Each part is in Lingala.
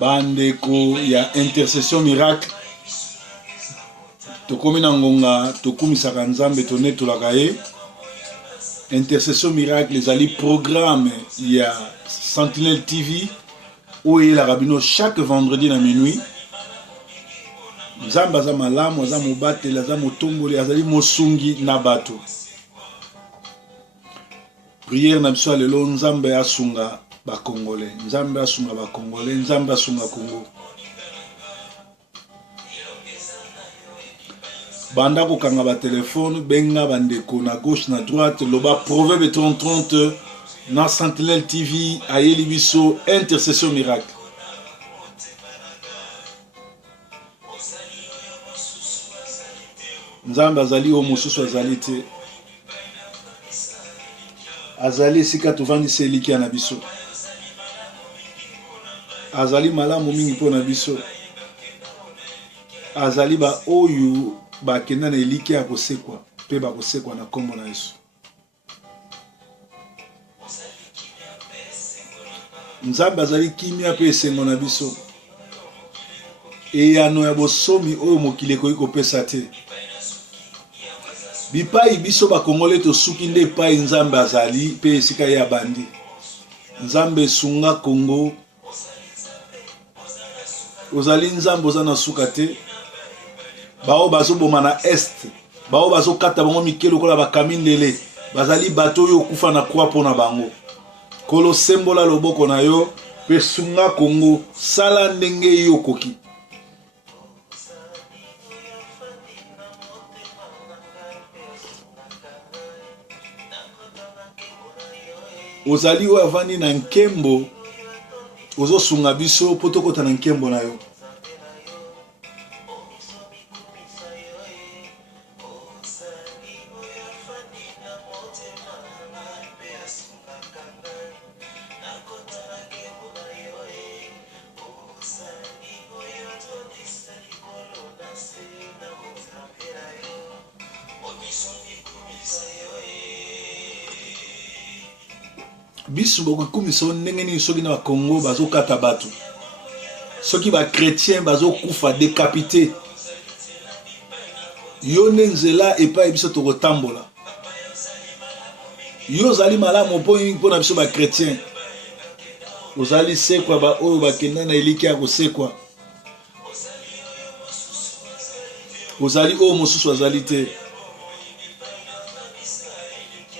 bandeko ya intercession miracle tokomi na ngonga tokumisaka nzambe tonetolaka ye. Intercession miracle ezali programme ya Sentinelle TV oyo elaka bino chaque vendredi na minuit. Nzambe aza malamu, aza mobateli, aza motomboli, azali mosungi na bato. Prière na biso lelo nzambe asunga ba Congolais, nzambe asunga ba Congolais, nzambe asunga Congo. Banda kokanga ba téléphone benga bandeko na gauche na droite loba proverbe 30 na Sentinelle TV ayeli biso intercession miracle. Nzambe azali o mosusu azali te. Azali sika tovandisa eliki na biso. Azali malamu mingi po na biso. Azali ba oyo bakenda na eliki ya kosekwa pe bakosekwa na kombo na Yesu. Nzambe azali kimia pe esengo na biso. Eyano ya bosomi oyo mokili ekoki kopesa te. Bipai biso ba Congolais tosuki nde epai nzambe azali pe esika ye abandi. Nzambe esunga Congo. Ozali nzambe oza na suka te. Bao bazoboma na est, bao bazokata bango mikelo kola bakamindele, bazali bato oyo kufa na kwa pona bango. Kolo sembola loboko na yo pe sunga Congo sala ndenge yo koki. Ozali oyo avandi na nkembo ozosunga biso po tokota na nkembo na yo. Biso boko kumisa ndenge ni soki na Congo bazokata bato. Soki ba chrétien bazokufa décapité. Yo nenzela epa biso tokotambola. Yo zali malamu po na biso ba chrétien. Ozali sekwa ba oyo bakenda na eliki ya kosekwa. Ozali o mosusu azali te.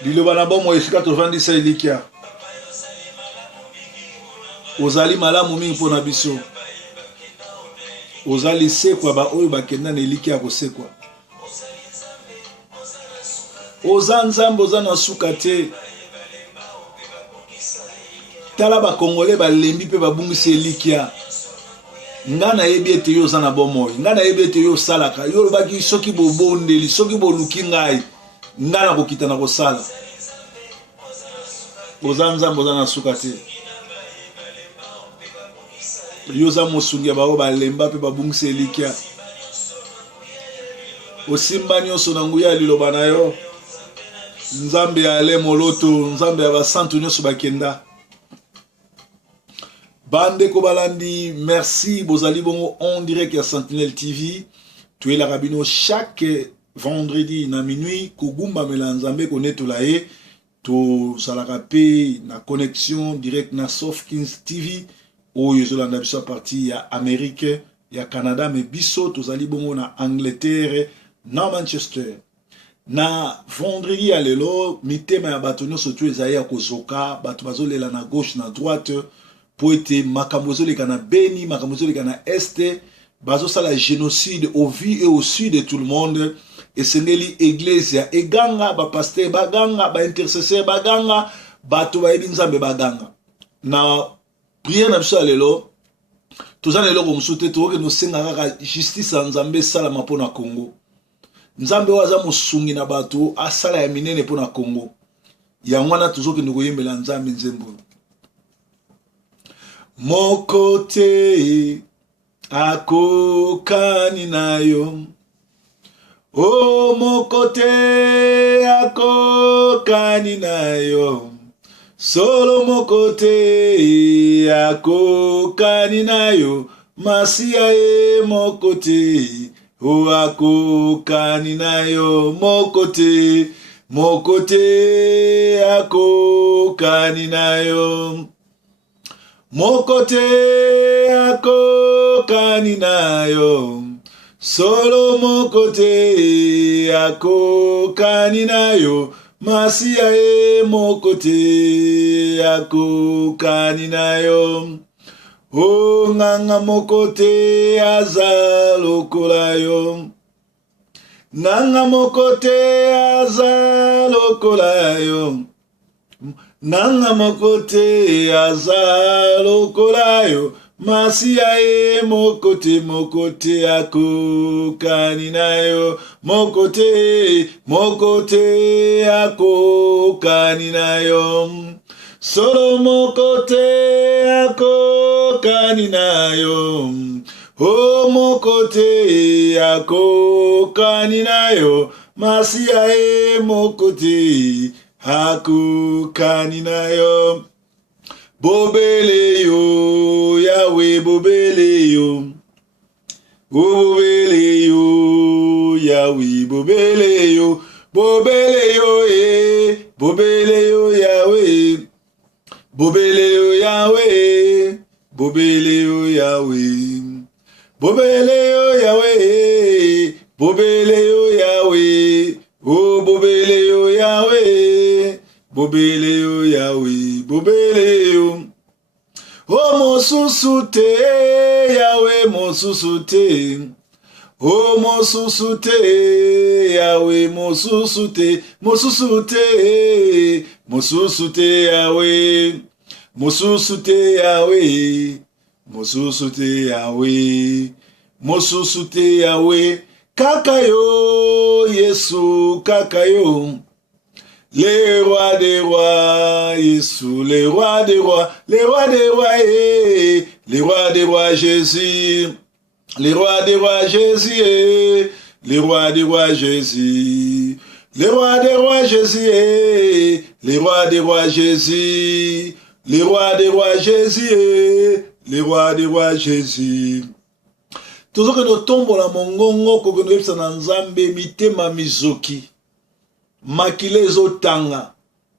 Liloba na bomo esika tovandisa elikia. Ozali malamu mingi po na biso. Ozali sekwa ba oyo bakenda na eliki ya kosekwa. Oza nzambe oza na suka te. Tala ba Congolais balembi pe babungisi elikia. Nga na yebi ete yo oza na bomoi. Nga na yebi ete yo salaka. Yo lobaki soki bobondeli, soki boluki ngai. Nga na kokita na kosala. Oza nzambe oza na suka te. Yoza mosungi bao balemba pe babungisi elikia. Osimba nyonso na nguya liloba na yo. Nzambe ya ale moloto, nzambe ya basantu nyonso bakenda. Bande ko balandi, merci bozali bongo en direct ya Sentinelle TV. Tu es la rabino chaque vendredi na minuit kogumba mela nzambe konetola ye. To salaka pe na connexion direct na Sofkins TV. Oyo ezolanda biso a parti ya Amérique, ya Canada, mais biso tozali bongo na Angleterre, na Manchester. Na vendredi ya lelo, mitema ya bato nyonso tu ezali ya kozoka, bato bazolela na gauche na droite, po ete makambo ezoleka na Beni, makambo ezoleka na Este, bazosala génocide au vu et au sud de tout le monde, esengeli Iglesia, eganga, ba pasteur baganga, ba intercesseur baganga, bato bayebi nzambe baganga. Na prière na biso lelo tozana lelo komsute toke no senga kaka justice ya nzambe sala mapona Congo. Nzambe waza mosungi na bato asala ya minene pona Congo. Ya mwana tuzoke ndiko yembela nzambe nzembo. Mokote akokani nayo. O mokote akokani nayo. solo mokote akokani na yo Masia e mokote o akokani na yo mokote mokote akokani na yo mokote akokani na yo solo mokote akokani na yo Masia e mokote akokani na yo o nganga mokote aza lokola yo nganga mokote aza lokola yo nganga mokote aza lokola yo Masia e mokote mokote akokani na yo mokote mokote akokani na yo solo mokote akokani na yo o mokote akokani na yo Masia e mokote akokani na yo bobele yo Yahweh bobele yo bobele yo Yahweh bobele yo bobele yo bobele yo Yahweh bobele yo Yahweh bobele yo Yahweh bobele yo Yahweh bobele yo Yahweh oh bobele yo Yahweh bobele yo Yahweh bobele yo oh mosusu te Yahweh mosusu te oh mosusu te Yahweh mosusu te mosusu te mosusu te Yahweh mosusu te Yahweh mosusu te Yahweh mosusu te Yahweh kaka yo Yesu kaka yo les rois des rois, Jésus, les rois des rois, les rois des rois, les rois des rois, Jésus, les rois des rois, Jésus, les rois des rois, Jésus, les rois des rois, Jésus, les rois des rois, Jésus, les rois des rois, Jésus, les rois des rois, Jésus. Toujours que nous tombons la mongongo, que nous sommes en Zambé, mitema mizoki. Makile ezotanga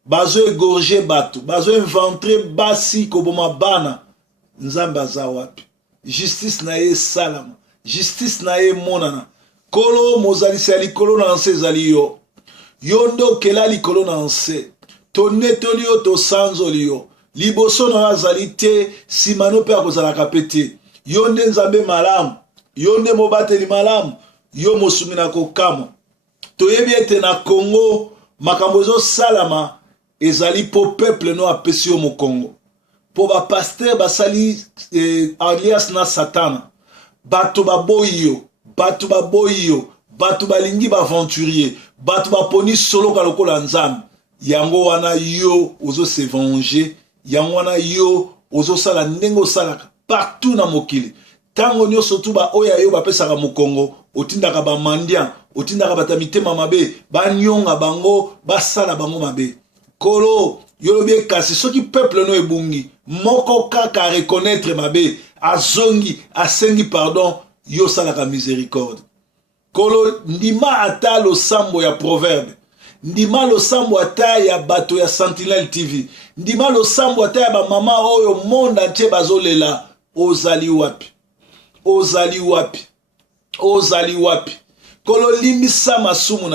bazo égorger bato bazo inventre basi koboma bana nzambe aza wapi justice na ye salama justice na ye monana kolo mozalisi ya likolo na nse ezali yo yo nde okela likolo na nse tonetoli yo tosanzoli yo liboso na yo azali te nsima no mpe akozalaka pe te yo nde nzambe malamu yo nde mobateli malamu yo mosumi na kokama toyebi ete na Congo makambo salama ezali po peuple no apesi yo mokongo po ba pasteur basali alias na satana bato baboyi yo bato balingi baventurier bato baponi solo ka lokola nzambe yango wana yo ozo se venger yango wana yo ozo sala ndenge osalaka partout na mokili tango nyonso tu ba oya yo bapesaka mokongo otindaka ba mandian otindaka bata mitema mabe banyonga bango basala bango mabe kolo yolobi kasi soki peuple no ebungi moko kaka reconnaître mabe azongi asengi pardon yo salaka miséricorde kolo ndima ata lo sambo ya proverbe ndima lo sambo ata ya bato ya Sentinelle TV ndima lo sambo ata ya ba mama oyo monde entier bazolela ozali wapi ozali wapi ozali wapi kolo limbisa masumu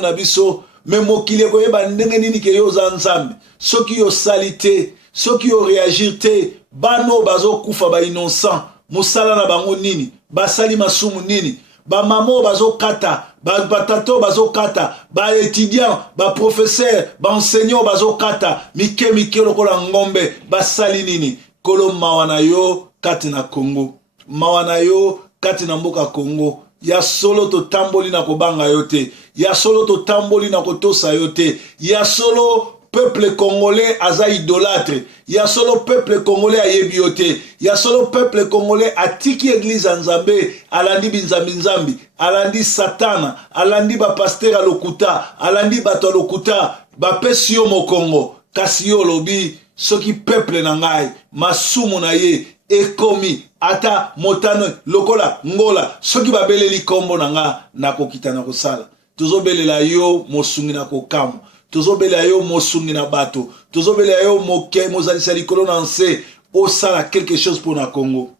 na biso me mokili koyeba ndenge nini ke yo za nzambe soki yo sali te soki yo réagir te bano bazokufa ba innocent musala na bango nini basali masumu nini ba mamo bazokata batato bazokata ba étudiant ba professeur ba enseignant bazokata mike lokola ngombe basali nini kolo mawana yo kati na Congo mawana yo kati na mboka Congo ya solo to tamboli na kobanga yote ya solo to tamboli na kotosa yote ya solo peuple congolais aza idolâtre ya solo peuple congolais ayebi yote ya solo peuple congolais atiki église nzambe alandi binzambi alandi satana alandi ba pasteur lokuta alandi bato lokuta bapesi yo mokongo kasi yo lobi soki peuple na ngai masumu na ye ekomi ata motano lokola ngola soki babeleli kombo na nga nakokita na kosala. Tozobelela yo mosungi na kokamu, tozobelela yo mosungi na bato, tozobelela yo moke mozalisa likolo na nse osala quelque chose pour na Congo,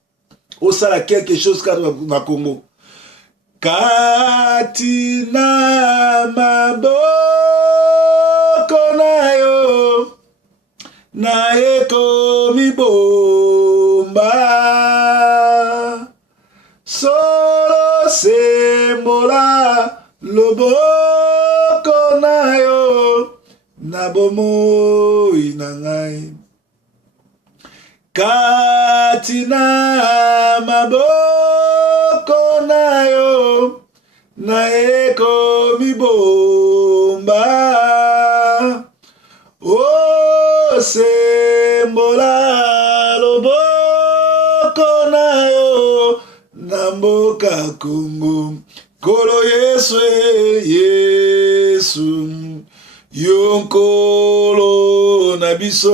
osala quelque chose na Congo. Kati na maboko na yo na ekomi bomba solo sembola loboko na yo na bomoi na ngai. Kati na maboko na yo na ekomi bomba o sembola loboko na yo na mboka Congo. Kolo Yesu Yesu yonkolo na biso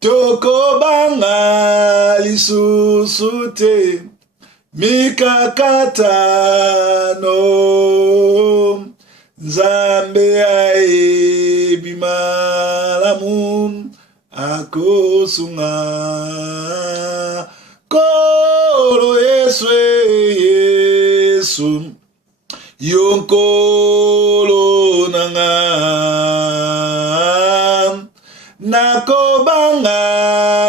tokobanga lisusu te mikakatano Nzambe ayebi malamu akosunga. Kolo Yesu Yesu yonkolo nanga nakobanga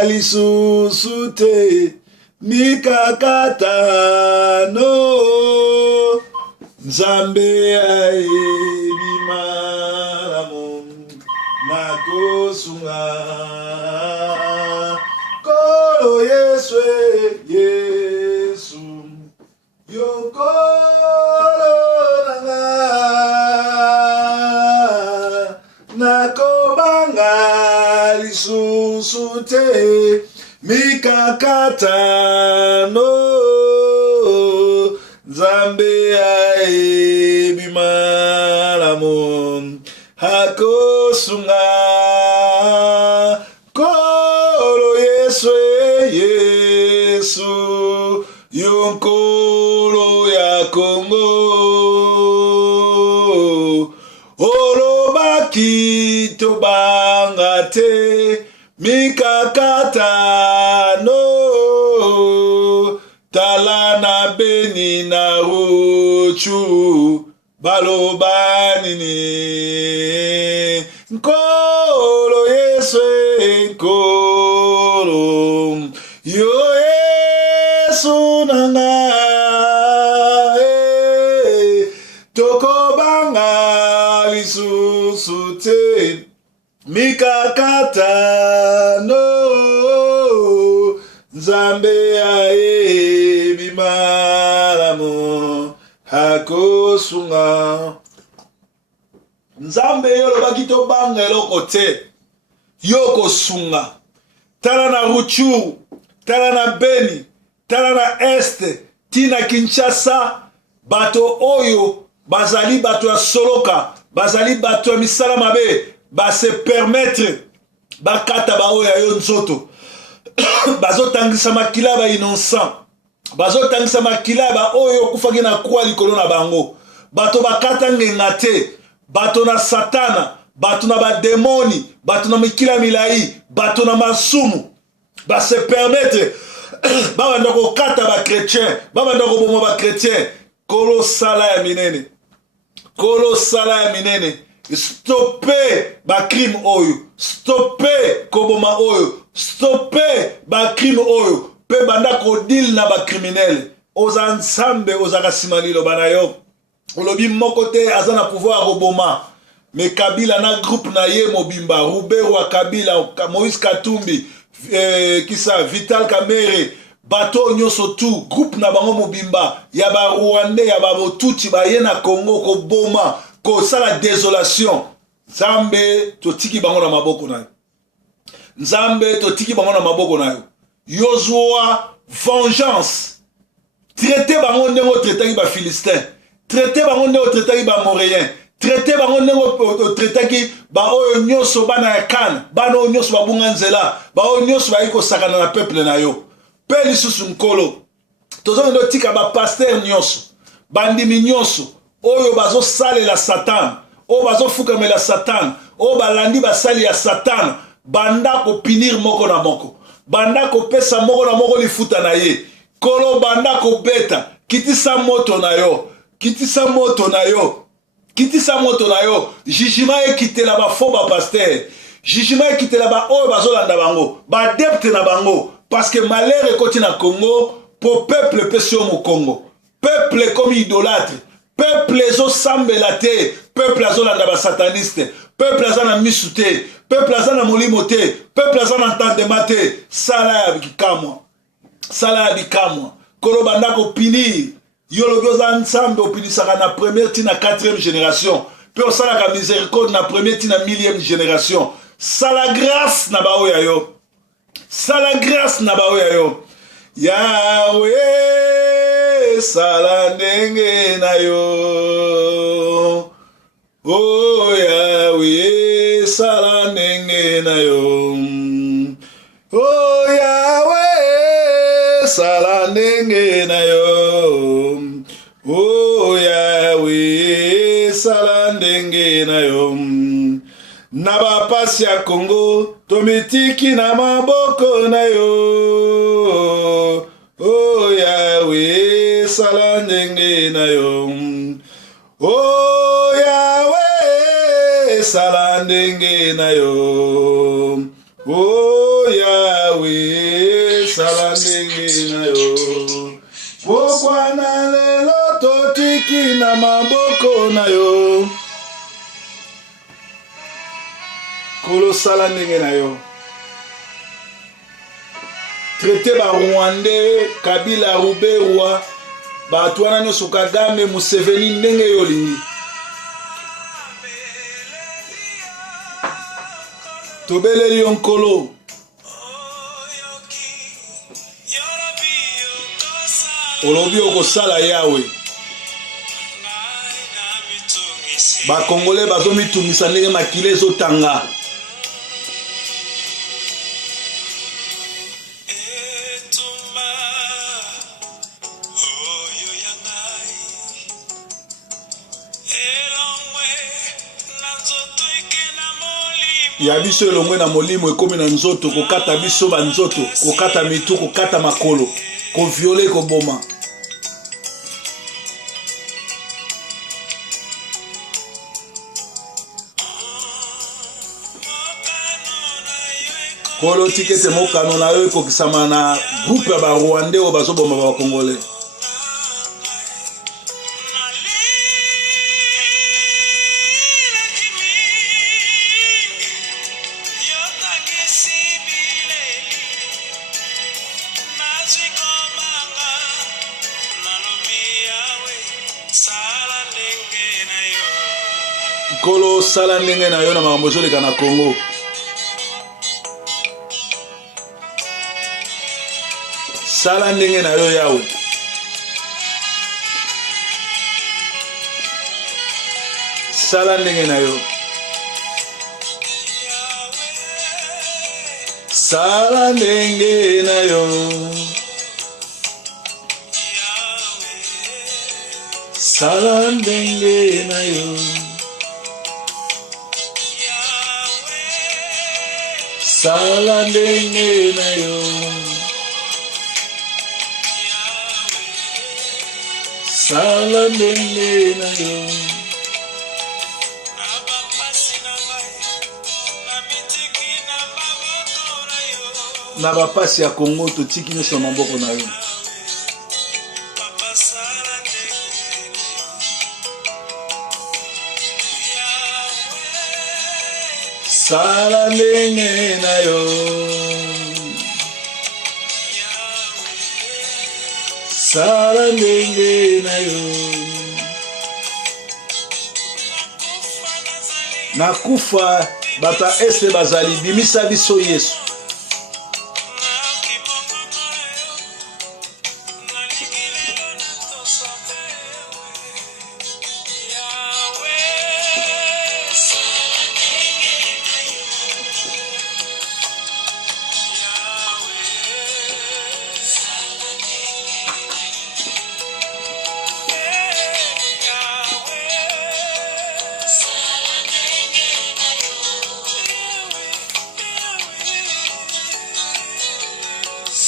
lisusu te mikakatano Nzambe ayebi malamu nakosunga. Kolo Yesu Yesu yonkolo nanga nakobanga lisusu te mikakatano Nzambe ayebi malamu akosunga. Kolo Yesu Yesu yonkolo ya Congo olobaki tobanga te mikakatano tala na Beni na Ruchu balobanini. Nkolo Yesu nkolo yo Yesu nanga tokobanga lisusu te mikakatano Nzambe ayebi malamu akosunga. Nzambe yolobaki tobanga eloko te yoko sunga. Tala na Ruchuru, tala na Beni, tala na Este, tina Kinshasa, bato oyo bazali bato ya soloka, bazali bato ya misala mabe, se permettre bakata ba oyo yo nzoto. Bazotangisa makila ba innocent, bazotangisa makila ba oyo kufaki na kwa likolo na bango. Bato bakata ngenga te, bato na satana, bato na ba demoni, bato na mikila milai, bato na masumu, se permettre babanda ko kata ba chrétien, babanda ko bomo ba chrétien. Kolo sala ya minene, kolo sala ya minene. Stopper ba crime oyo, stopper koboma oyo, stopper ba crime oyo, pe banda ko deal na ba criminel. Oza Nzambe ozaka simalilo bana yo. Olobi mokote azana pouvoir koboma. Me Kabila na groupe na ye mobimba, Roubert wa Kabila, Moïse Katumbi, kisa Vital Kamerhe, bato nyoso tu, groupe na bango mobimba, ya ba Rwandais, ya ba Botuti, ba ye na Congo ko boma, ko sala désolation. Nzambe totiki bango na maboko na yo. Nzambe totiki bango na maboko na yo. Yozwa vengeance. Traité bango ndenge traité ba Philistin. Traité bango ndenge traité ba Moréen. traité bango ndenge traité ki ba oyo nyonso bana ya kana bana oyo nyonso babunga nzela ba oyo nyonso bayi kosakana na peuple na yo pe lisusu nkolo tozokende otika bapaster nyonso bandimi nyonso oyo bazosalela Satan oyo bazofukamela Satan oyo balandi basali ya Satan banda kopinir moko na moko banda kopesa moko na moko lifuta na ye kolo banda kobeta kitisa moto na yo kitisa moto na yo kitisa moto na yo jugement ekitela ba faux ba pasteur jugement ekitela ba oyo bazolanda bango ba adepte na bango parce que malheur ekoti na Congo pour peuple pesio mo Congo peuple comme idolâtre peuple ezosambela te peuple azolanda ba sataniste peuple azana misu te peuple azana molimo te peuple azana entendement te sala ya bikamwa kolo banda kopinir yolobi oza nsambe opinisaka na première ti na 4e génération pe osalaka miséricorde na première ti na 1000e génération sala grâce na baoyo yo sala grâce na baoyo yo Yahweh sala ndenge na yo oh Yahweh sala ndenge na yo oh Yahweh sala ndenge na yo oh Yahweh sala ndenge na yo na bapasi ya Congo tomitiki na maboko na yo oh Yahweh sala ndenge na yo oh Yahweh sala ndenge na yo oh Yahweh sala ndenge na yo pokwa na lelo totiki na maboko na yo kolo sala ndenge na yo traité ba Rwandais Kabila Ruberwa bato wana nyonso Kagame Museveni ndenge yo lingi tobeleli yo nkolo olobi okosala yawe bakongole bazomitungisa ndenge makila ezotanga ya biso elongwe na molimo ekomi na nzoto kokata biso banzoto kokata mitu kokata makolo koviole koboma kolo tikete mokano na yo ekokisama na groupe ya barwandais oyo bazoboma bakongole kolo sala ndenge na yo na makambo ezoleka na Congo sala ndenge na yo yawe sala ndenge na yo sala ndenge na yo sala ndenge na yo sala ndenge na yo sala ndenge na yo na bapasi ya Congo totiki nyonso na maboko na yo sala ndenge na yo sala ndenge na yo nakufa bata este bazali bimisa biso Yesu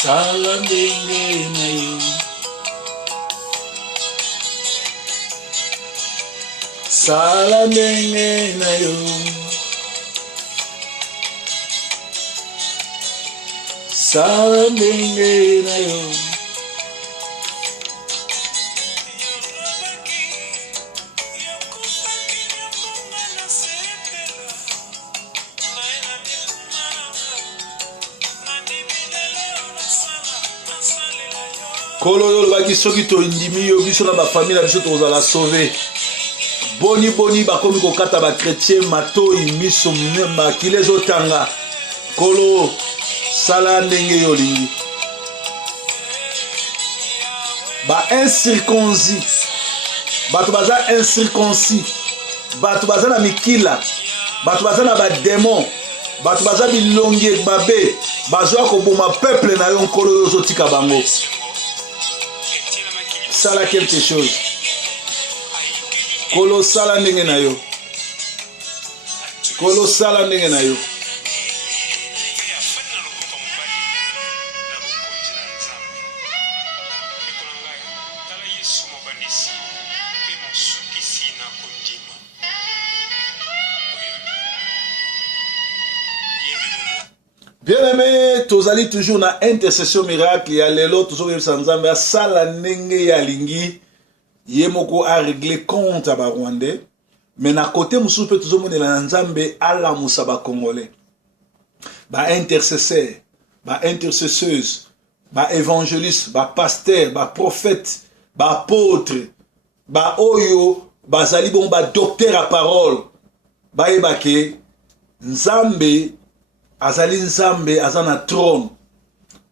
sala ndenge na yo sala ndenge na yo sala ndenge na yo Kolo yo lobaki soki to indimi yo biso na ba famille biso to za la sauver. Boni boni ba komi ko kata ba chrétien matoi miso ma kilezo tanga. Kolo sala ndenge yo lingi. Ba incirconcis. Bato baza incirconcis. Bato baza na mikila. Bato baza na ba démon. Bato baza bilongi babe. Bazwa ko boma peuple na yo nkolo yo zotika bango. Sala quelque chose. Kolo sala ndenge na yo. Kolo sala ndenge na yo. Bien-aimé, tozali toujours na intercession miracle ya lelo toujours yebisa nzambe asala ndenge ya lingi ye moko a régler compte ba Rwandais mais na côté mususu pe tozomonela na nzambe alamusa ba Congolais ba intercesseur ba intercesseuse ba évangéliste ba pasteur ba prophète ba apôtre ba oyo bazali bon ba docteur à parole ba yebake nzambe azali nzambe azana trône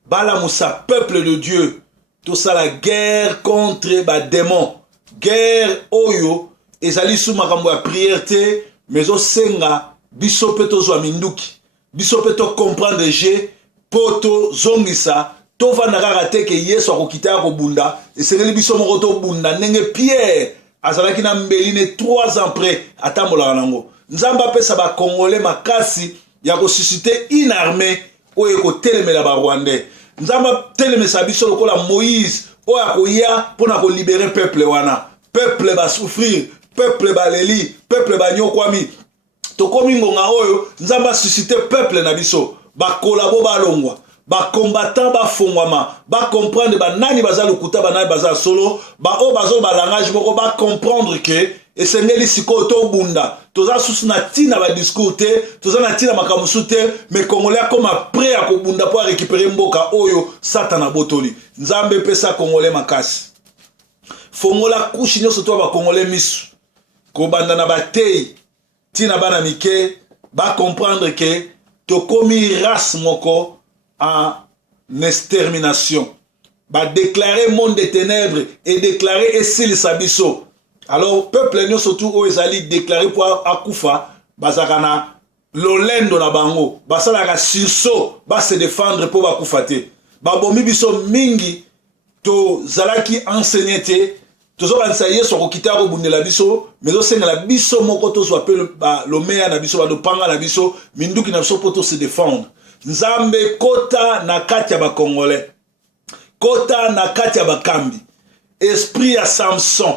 bala musa peuple de Dieu tout ça la guerre contre ba démon guerre oyo ezali sous makambo ya prière te mais o senga biso pe tozwa minduki biso pe to comprendre je poto zongisa to vanda kaka te ke Yesu akokita ko bunda esengeli biso moko to bunda ndenge Pierre azalaki na mbeline 3 ans près atambola nango nzamba pesa ba Congolais makasi ya ko susciter une armée oyo ko telemela ba Rwandais nzamba telemesa biso lokola Moïse oyo akoya pona ko libérer peuple wana peuple ba souffrir peuple ba leli peuple ba nyokwami to komi ngonga oyo nzamba susciter peuple na biso ba kolabo ba longwa ba combattant ba fongwama ba comprendre ba nani baza lokuta ba nani baza solo ba o bazo ba langage moko ba comprendre que esengeli siko to bunda toza susu na tina ba discours te toza na tina makamusu te mais Congolais comme prêt à ko bunda pour récupérer mboka oyo satana botoli nzambe pesa Congolais makasi fongola kushi nyoso to ba Congolais misu ko banda na batei tina bana mike ba comprendre que to komi race moko en extermination ba déclarer monde des ténèbres et déclarer esil sabiso. Alors peuple nous surtout où ils allaient déclarer pour akufa bazakana lolendo na bango basalaka sursaut ba se défendre pour bakufate ba bomi biso mingi to zalaki enseigner to zo kanisa Yesu kokita ko bundela biso mais zo senga la biso moko to so appelle lo meya na biso ba do panga na biso minduki na biso poto se défendre nzambe kota na kati ya ba Congolais kota na kati ya bakambi esprit ya Samson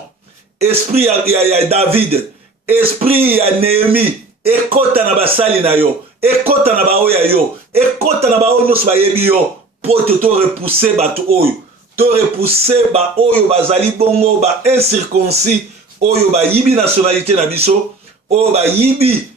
esprit ya David esprit ya Néhémie ekota na basali na yo ekota na baoya yo ekota na baoyo nyonso bayebi yo po to repousser bato oyo to repousser ba oyo bazali bongo ba incirconcis oyo bayibi nationalité na biso oyo bayibi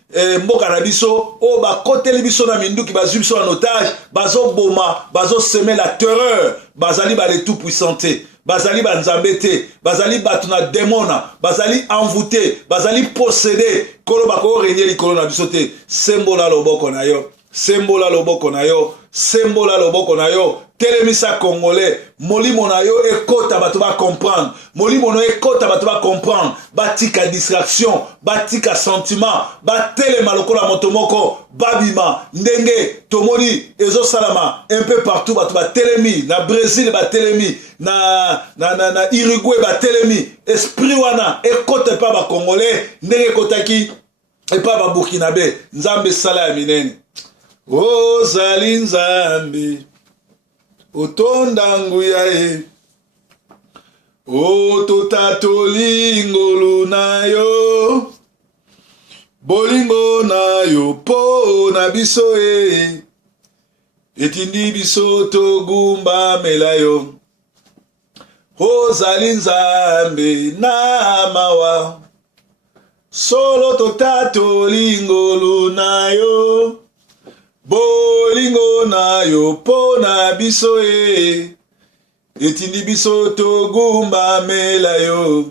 mboka na biso oyo bakoteli biso na minduki bazwi biso en otage bazoboma bazosemer la terreur bazali bale tout puissant te bazali banzambe te bazali bato na demona bazali envoûté bazali possédé kolo bako régner likolo na biso te sembola loboko na yo sembola loboko na yo sembola loboko na yo telemisa Congolais molimo na yo ekota bato ba comprendre molimo no ekota bato ba comprendre batika distraction batika sentiment batelema lokola moto moko babima ndenge tomoni ezo salama un peu partout bato ba telemi na Brésil ba telemi na Uruguay ba telemi esprit wana ekota pa ba Congolais ndenge ekotaki epa ba Burkinabé nzambe sala ya minene ozali nzambe otonda nguya ye o totatoli ngolu na yo bolingo na yo po na biso e etindi biso togumba mela yo ozali nzambe na mawa solo totatoli ngolu na yo bolingo na yo po na biso e etindi biso togumba mela yo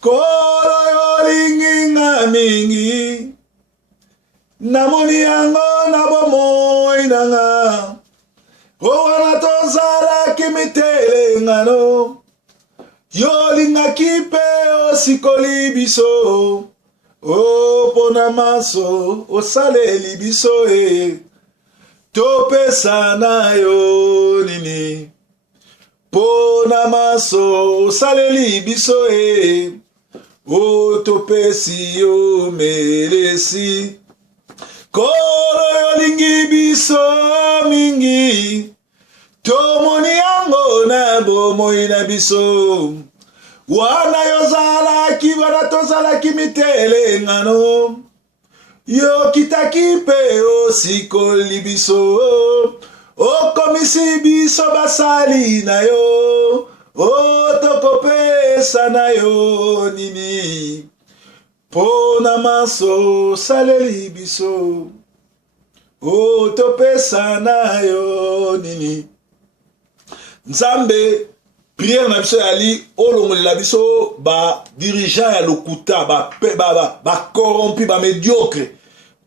kolo yolingi nga mingi namoni yango na bomoi na nga owana tozalaki mitelengano yolingaki mpe osikoli biso o pona maso osaleli biso e topesa na yo nini pona maso osaleli biso e o topesi yo melesi kolo yolingi biso mingi tomoni yango na bomoi na biso wana yozalaki wana tozalaki mitelengano yokitaki mpe osikoli biso okomisi biso basali na yo tokopesa na yo nini pona maso saleli biso topesa na yo nini nzambe prière na biso yali olongolela biso ba dirigeant ya lokuta ba corrompu ba médiocre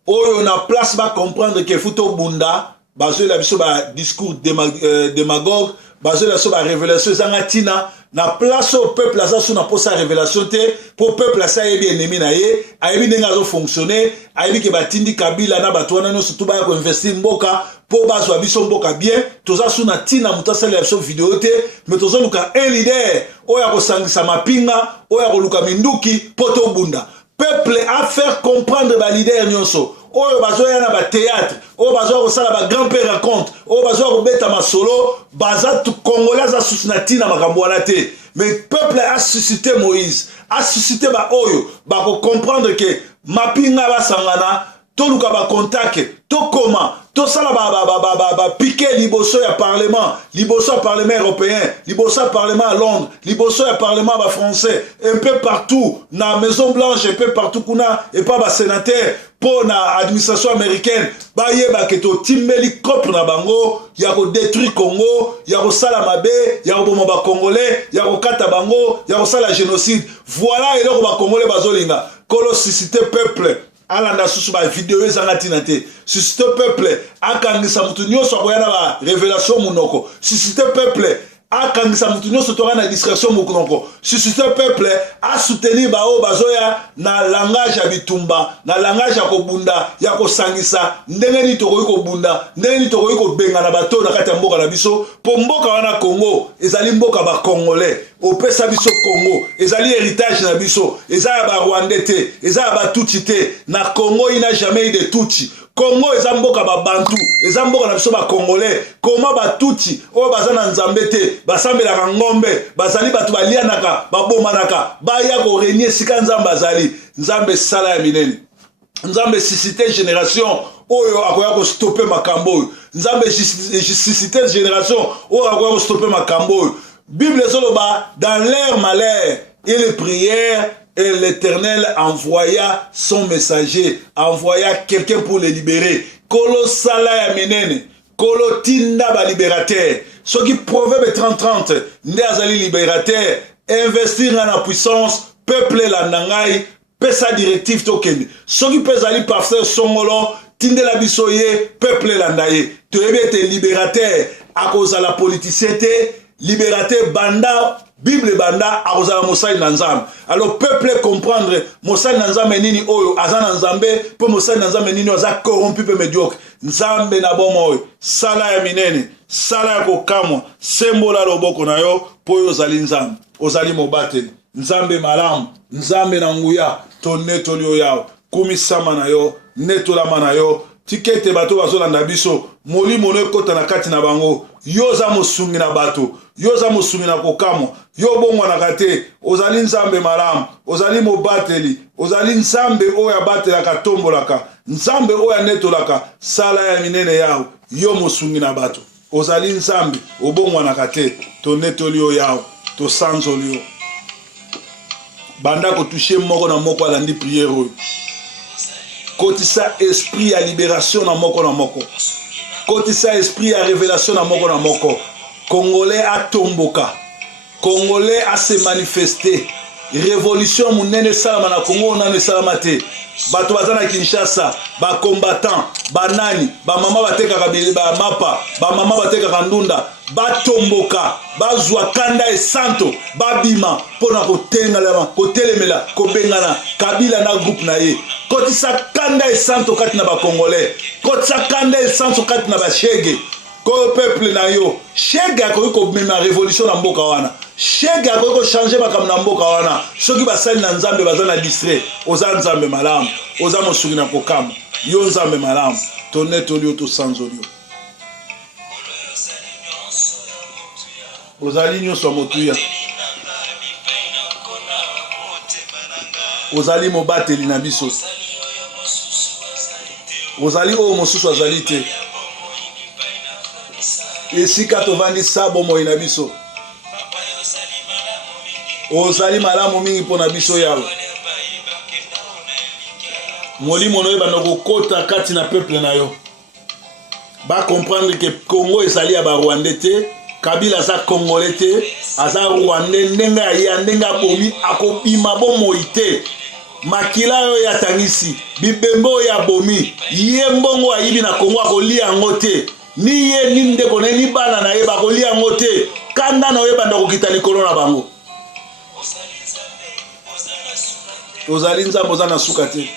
oyo na place ba comprendre que futo bunda bazoela biso ba discours démagogue bazoela biso ba révélation ezanga tina na place au peuple aza so na posa révélation te po peuple asa yebi ennemi na ye ayebi ndenge azo fonctionner ayebi ke batindi Kabila na bato wana nyonso tu baya koinvestir mboka po bazwa biso mboka bien toza so na tina moto asalela biso video te mais tozoluka un leader oyo akosangisa mapinga oyo akoluka minduki po tobunda peuple a faire comprendre ba leader nyonso oyo bazoya na ba théâtre oyo bazoya kosala ba grand père raconte oyo bazoya kobeta masolo baza congolais aza susi na tina makambo wana te mais peuple a suscité Moïse a suscité ba oyo bako comprendre que mapinga basangana toluka ba contact tokoma tosala ba piquer liboso ya parlement européen liboso ya parlement à Londres liboso ya parlement ba français un peu partout na Maison Blanche un peu partout kuna et pas ba sénateur pour na administration américaine ba yeba ke to timbeli cop na bango ya ko détruire Congo ya ko sala mabe ya ko boma ba congolais ya ko kata bango ya ko sala génocide voilà eloko ba congolais bazolinga kolo susciter peuple alanda susu ba video ezanga tina te suscité peuple akangisa mutu nyonso akoya na ba révélation munoko suscité peuple akangisa mutu nyonso toka na discrétion munoko suscité peuple a soutenir ba o bazoya na langage ya bitumba na langage ya kobunda ya kosangisa ndenge ni tokoyi kobunda ndenge ni tokoyi kobenga na bato na kati ya mboka na biso po mboka wana Congo ezali mboka ba congolais opesa biso Congo ezali héritage na biso eza ya ba Rwandais te eza ya ba Tutsi te na Congo il n'a jamais eu de Tutsi Congo eza mboka ba Bantu eza mboka na biso ba Congolais koma ba Tutsi oyo baza na nzambe te basambelaka ngombe bazali bato balianaka babomanaka baya ko régner sika nzambe azali nzambe sala ya minene nzambe suscité génération oyo akoya ko stopper makambo oyo nzambe suscité génération oyo akoya ko stopper makambo oyo Bible ezoloba dans leur malheur et les prières et l'Éternel envoya son messager, envoya quelqu'un pour les libérer. Kolo sala ya minene, kolo tinda ba libérateur. Ce qui proverbe 30-30, nde azali libérateur, investir dans la puissance, peuple la nangai, pesa directive token. Ce qui pesa ali pasteur songolo, tinde la bisoye, peuple la ndaye. Tu es libérateur à cause de la politicité, libérateur banda Bible banda akozala mosali na nzambe. Alors peuple comprendre mosali na nzambe nini oyo aza na nzambe po mosali na nzambe nini aza corrompu pe médiocre. Nzambe na bomo oyo sala ya minene, sala ya kokamwa, sembola loboko na yo po yo ozali nzambe. Ozali mobateli. Nzambe malamu, nzambe na nguya, to netoli yo yao. Kumisama na yo, netolama na yo, tikete bato bazolanda biso molimo no ekota na kati na bango yo za mosungi na bato yo za mosungi na kokamo yo bongwanaka te ozali nzambe malamu ozali mobateli ozali nzambe oyo abatelaka tombolaka nzambe oyo anetolaka sala ya minene yawe yo mosungi na bato ozali nzambe obongwanaka te tonetoli oyo yawe tosanzoli yo banda kotushe moko na moko alandi priere oyo kotisa esprit ya libération na moko kotisa esprit ya révélation na moko congolais atomboka congolais a se manifester révolution munene salama na Congo nane salama te bato bazana Kinshasa ba combattant banani ba mama batekaka ba mapa ba mama batekaka ndunda batomboka bazwa kanda esanto babima pona kotengalama kotelemela kobengana kabila na groupe na ye kotisa kanda esanto kati na ba congolais kotisa kanda esanto kati na ba shege ko peuple na yo shege akoki komema révolution na mboka wana shege akoki kochange makambo na mboka wana soki basali na nzambe baza na distrait oza nzambe malamu oza mosungi na kokama yo nzambe malamu tonetoli yo tosanzoli yo ozali nyonso motuya ozali mobateli na biso ozali oyo mosusu azali te esika tovandi sabo moi na biso ozali malamu mingi mpo na biso yawe molimo no ebanda kokota kati na peuple na yo bacomprendre ke Congo ezali ya barwandais te Kabila aza congolais te aza rwandais ndenge ya ndenge abomi akobima bomoi te makila oyo yatangisi bibembe oyo abomi ye mbongo ayibi na Congo akolia yango te ni ye ni ndeko ne ni bana na ye bakolia yango te kanda na oyebanda kokita likolo na bango ozali nzambe oza na suka te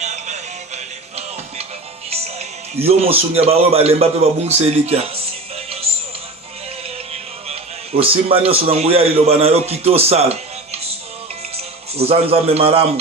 yo mosungi ya baoyo balemba mpe babungisa elikya osimba nyonso na nguya ya liloba na yo kiti osala oza nzambe malamu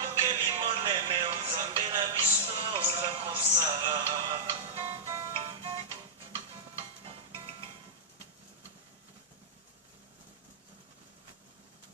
Mokeli monene, Nzambe na biso, za kosala.